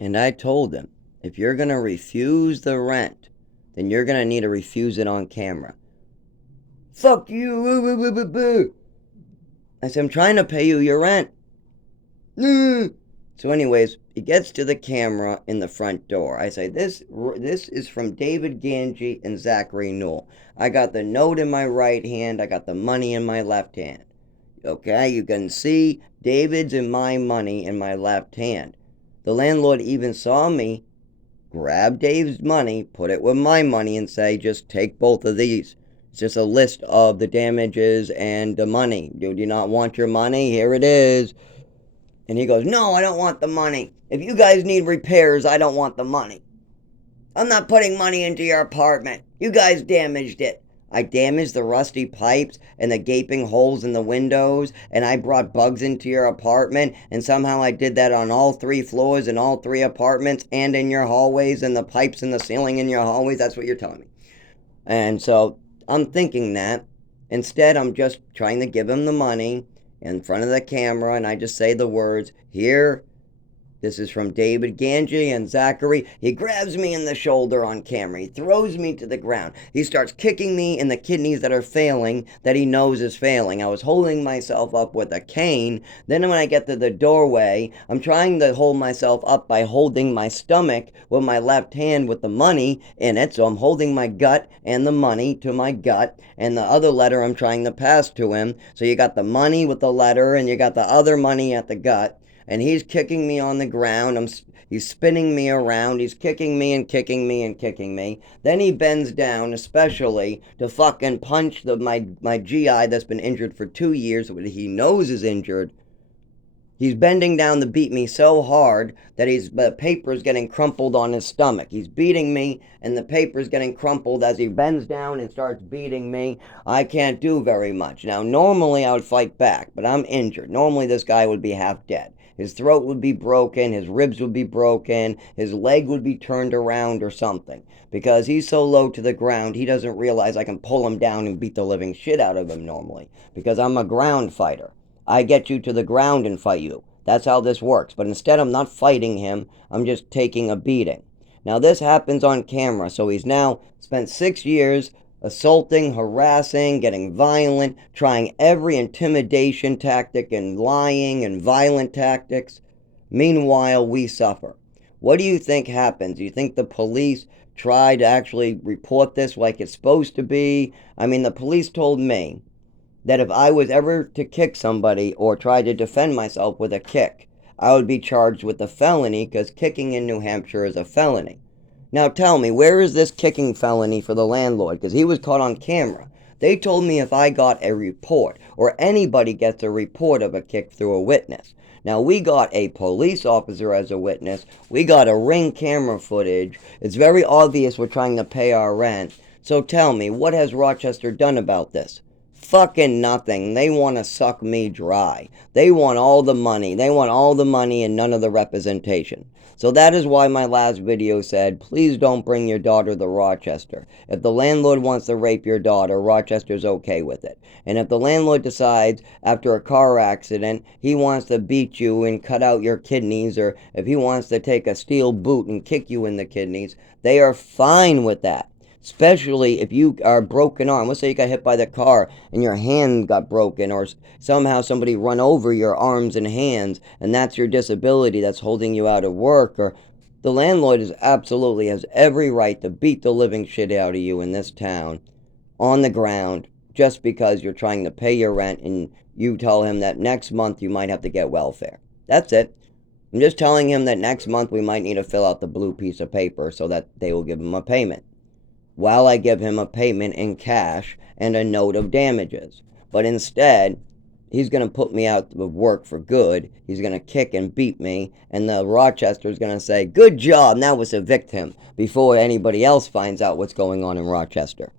And I told him, if you're going to refuse the rent, then you're going to need to refuse it on camera. Fuck you. I said, I'm trying to pay you your rent. So anyways, he gets to the camera in the front door. I say, this is from David Ganji and Zachary Newell. I got the note in my right hand. I got the money in my left hand. Okay, you can see David's and my money in my left hand. The landlord even saw me grab Dave's money, put it with my money, and say, just take both of these. It's just a list of the damages and the money. Do you not want your money? Here it is. And he goes, no, I don't want the money. If you guys need repairs, I don't want the money. I'm not putting money into your apartment. You guys damaged it. I damaged the rusty pipes and the gaping holes in the windows, and I brought bugs into your apartment, and somehow I did that on all 3 floors in all 3 apartments and in your hallways and the pipes in the ceiling in your hallways. That's what you're telling me. And so I'm thinking that. Instead, I'm just trying to give him the money in front of the camera, and I just say the words, here, this is from David Ganji and Zachary. He grabs me in the shoulder on camera. He throws me to the ground. He starts kicking me in the kidneys that are failing, that he knows is failing. I was holding myself up with a cane. Then when I get to the doorway, I'm trying to hold myself up by holding my stomach with my left hand with the money in it. So I'm holding my gut and the money to my gut, and the other letter I'm trying to pass to him. So you got the money with the letter, and you got the other money at the gut. And he's kicking me on the ground. He's spinning me around. He's kicking me and kicking me and kicking me. Then he bends down, especially to fucking punch my GI that's been injured for 2 years, that he knows is injured. He's bending down to beat me so hard that the paper's getting crumpled on his stomach. He's beating me, and the paper's getting crumpled as he bends down and starts beating me. I can't do very much. Now, normally I would fight back, but I'm injured. Normally this guy would be half dead. His throat would be broken, his ribs would be broken, his leg would be turned around or something. Because he's so low to the ground, he doesn't realize I can pull him down and beat the living shit out of him normally. Because I'm a ground fighter. I get you to the ground and fight you. That's how this works. But instead, I'm not fighting him. I'm just taking a beating. Now, this happens on camera. So he's now spent 6 years assaulting, harassing, getting violent, trying every intimidation tactic and lying and violent tactics. Meanwhile, we suffer. What do you think happens? Do you think the police try to actually report this like it's supposed to be? I mean, the police told me that if I was ever to kick somebody or try to defend myself with a kick, I would be charged with a felony, because kicking in New Hampshire is a felony. Now tell me, where is this kicking felony for the landlord? Because he was caught on camera. They told me if I got a report, or anybody gets a report of a kick through a witness. Now, we got a police officer as a witness. We got a Ring camera footage. It's very obvious we're trying to pay our rent. So tell me, what has Rochester done about this? Fucking nothing. They want to suck me dry. They want all the money. They want all the money and none of the representation. So that is why my last video said, please don't bring your daughter to Rochester. If the landlord wants to rape your daughter, Rochester's okay with it. And if the landlord decides after a car accident he wants to beat you and cut out your kidneys, or if he wants to take a steel boot and kick you in the kidneys, they are fine with that. Especially if you are broken arm. Let's say you got hit by the car and your hand got broken, or somehow somebody run over your arms and hands, and that's your disability that's holding you out of work. Or the landlord absolutely has every right to beat the living shit out of you in this town on the ground, just because you're trying to pay your rent and you tell him that next month you might have to get welfare. That's it. I'm just telling him that next month we might need to fill out the blue piece of paper so that they will give him a payment, while I give him a payment in cash and a note of damages. But instead, he's going to put me out of work for good. He's going to kick and beat me, and the Rochester's going to say, good job, now let's evict him, before anybody else finds out what's going on in Rochester.